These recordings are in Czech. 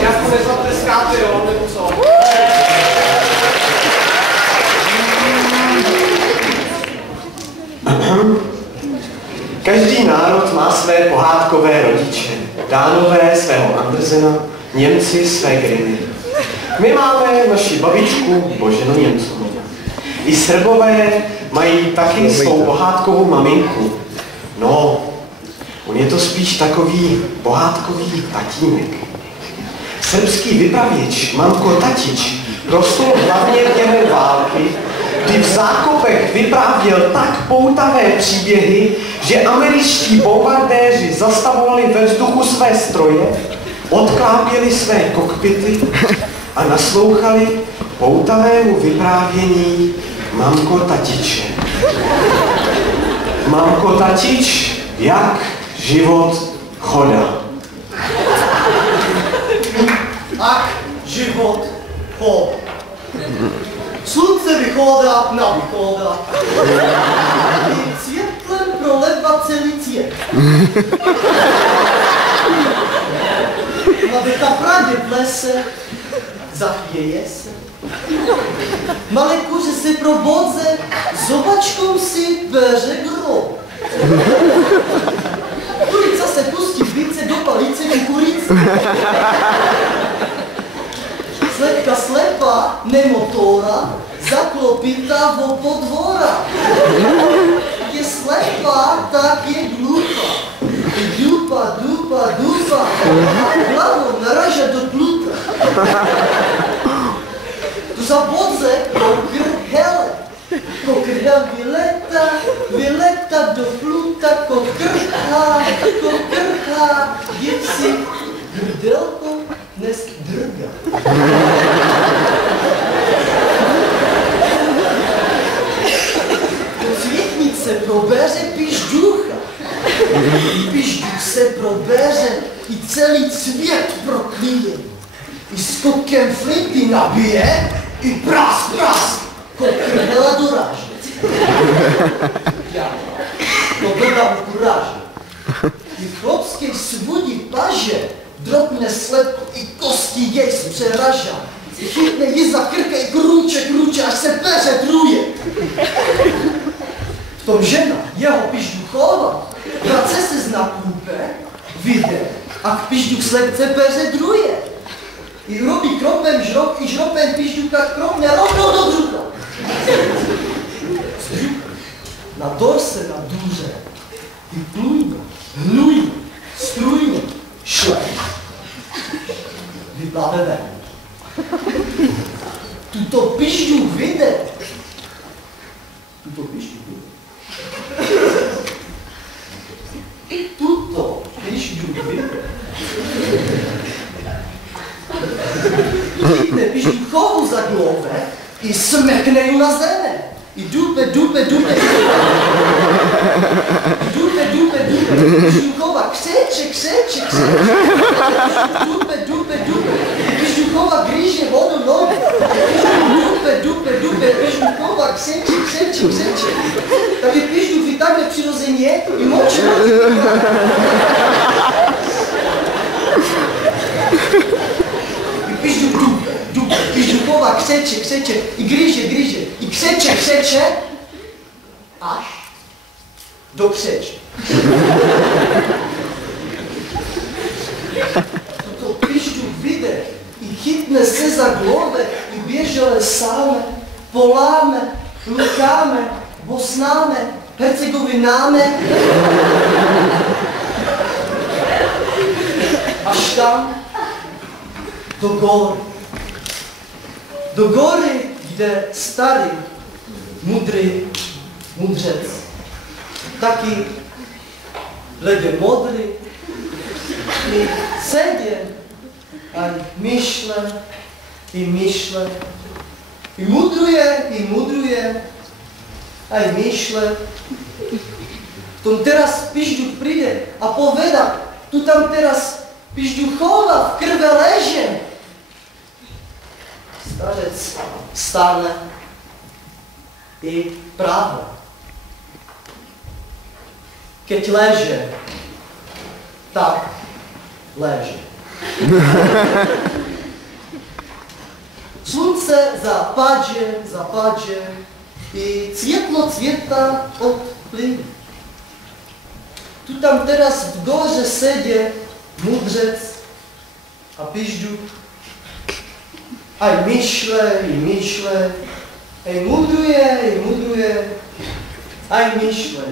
Jasně nezatleskáte, jo, nebo co? Každý národ má své pohádkové rodiče. Dánové svého Andersena, Němci své Grimmy. My máme naši babičku Boženu Němcovou. I Srbové mají taky svou pohádkovou maminku. No, on je to spíš takový pohádkový tatínek. Srbský vypravěč Manko Tatič rostl hlavně během války, kdy v zákopech vyprávěl tak poutavé příběhy, že američtí bombardéři zastavovali ve vzduchu své stroje, odklápěli své kokpity a naslouchali poutavému vyprávění Mamko Tatiče. Mamko Tatič, jak život choda. Ak život chod. Slunce vychodá na východa. Tím světlem proleva celý svět. Mladeka pravdě v lese, zachvěje se. Malé kuře se probodze, zobačkou si beře grob. Kurica se pustí více do palice kukurice. Slepka slepa, nemotora, zaklopitá vo podvora. Je slepá, tak je glupa. Dupa, dupa, dupa. A hlavou naraža do pluta. Tu za bodze kokr hele. Kokrha vyleta do pluta, kokrha, děvsi grdelkou dnes drga. Do cvětnice probeře pižďucha. Pižďuch se probeře i celý svět proklíje. I skokem flinty nabije, i pras, kokrhela doráže. Já, to dodám kuráže. I chlopskej svudí paže drobne slepko i kosti jej zpřeraža. Chytne ji za krke i kruče, až se peře truje. V tom žena, jeho pižduchova, vrace se z nakůpe, vyjde a k pižduch slepce peře druje. I robí kropem žrok, i žropem pižducha kropne rovnou do břucha. Z břucha na dorse na duře, i plujno, hnujno, strujno, šle. Vypláve ven. Tuto pižďuch vyjde. Tuto pižďuch vyjde. Chytne pižďuchovu za glove i smekne ju na zeme. I dupe. Pižďuchova křeče. Dupe. Pižďuchova gríže vodu nohy. Dupe. Pižďuchova křeče. Taky pižďuch vytáhne přirozeně i moče. Dupe. Pižďuchova křeče. I gríže. I křeče. Až do křeče. Toto pižďuch vyjde i chytne se za glove i běžele sáme, poláme, lukáme, bosnáme, hercegovináme. Až tam do góry. Do góry, kde starý, mudrý mudřec taky hledě modrý i sedě a myšle i mudruje a i myšle. Tom teraz pižďuch přijde a poveda, tu tam teraz pižďuchova v krve leže. Stařec stále i právo. Keď leže, tak leže. Slunce zapadže i cvětlo cvěta odplyne. Tu tam teraz v góře sedě mudřec a pižďuk. Aj myšle, aj mudruje, aj myšle.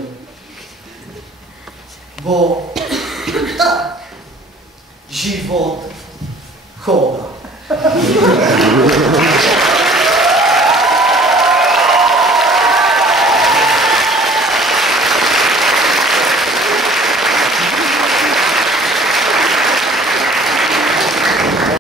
Bo tak život chodá.